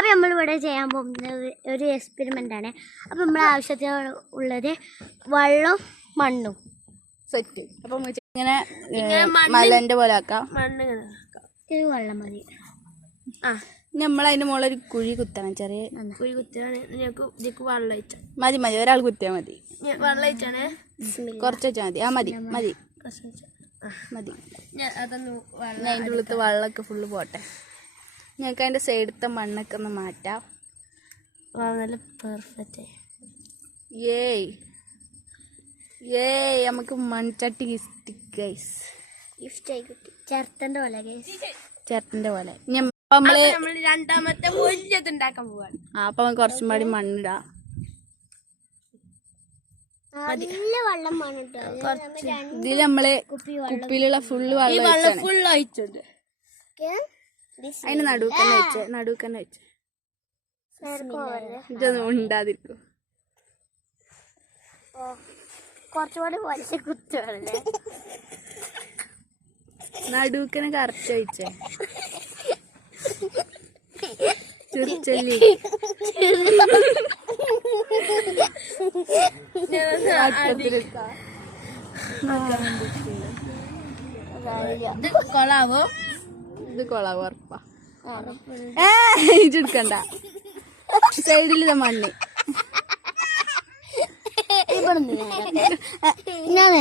അപ്പോൾ നമ്മളിവിടെ ചെയ്യാൻ പോകുന്ന ഒരു എക്സ്പെരിമെൻ്റ് ആണ്. അപ്പോൾ നമ്മളെ ആവശ്യത്തിന് ഉള്ളത് വെള്ളവും മണ്ണും സെറ്റ്. അപ്പം ഇങ്ങനെ മലന്റെ പോലെ ആക്കാം. ഇത് വെള്ളം മതി. നമ്മളതിന്റെ മുകളിൽ ഒരു കുഴി കുത്തണം. ചെറിയ കുഴി കുത്തിയാണ്. ഇതിക്ക് വെള്ളം ഒഴിച്ചാൽ മതി. ഒരാൾ കുത്തിയാൽ മതി. വെള്ളം ഒഴിച്ചാണ് കുറച്ച് വെച്ചാൽ മതി. മതി മതി മതി. അതിൻ്റെ ഉള്ളിലത്തെ വെള്ളമൊക്കെ ഫുള്ള് പോട്ടെ. ഞങ്ങൾക്ക് അതിൻ്റെ സൈഡത്തെ മണ്ണൊക്കെ ഒന്ന് മാറ്റാം. നല്ല പെർഫെക്റ്റ്. ഏയ് നമുക്ക് മൺചട്ടി ഗൈസ്. ഗിഫ്റ്റായി കിട്ടി. ചേർത്തൻ്റെ പോലെ ഗൈസ്. ചേർത്തൻ്റെ പോലെ. നമ്മള് രണ്ടാമത്തെ വലിയത് ഉണ്ടാക്കാൻ പോവാണ്. അപ്പൊ കുറച്ചും പാടി മണ്ണിടാം. ഇതിൽ നമ്മള് കുപ്പിയിലുള്ള ഫുള്ള് വെള്ളം ഫുള്ള് ഒഴിച്ചുണ്ട്. അതിന് നടുക്കന്നെ വെച്ച് ഇതൊന്നും ഉണ്ടാതിരിക്കും. കുറച്ചുകൂടി വലിയ കുത്തുകളല്ലേ. നടുക്കനെ കറച്ച് വെച്ചേ. ചുരുച്ചല്ലി കൊളാവോ? ഇത് കൊളാവോ ഉറപ്പാ. ഇതെടുക്കണ്ട. സൈഡിൽ മണ്ണ്. ഞാൻ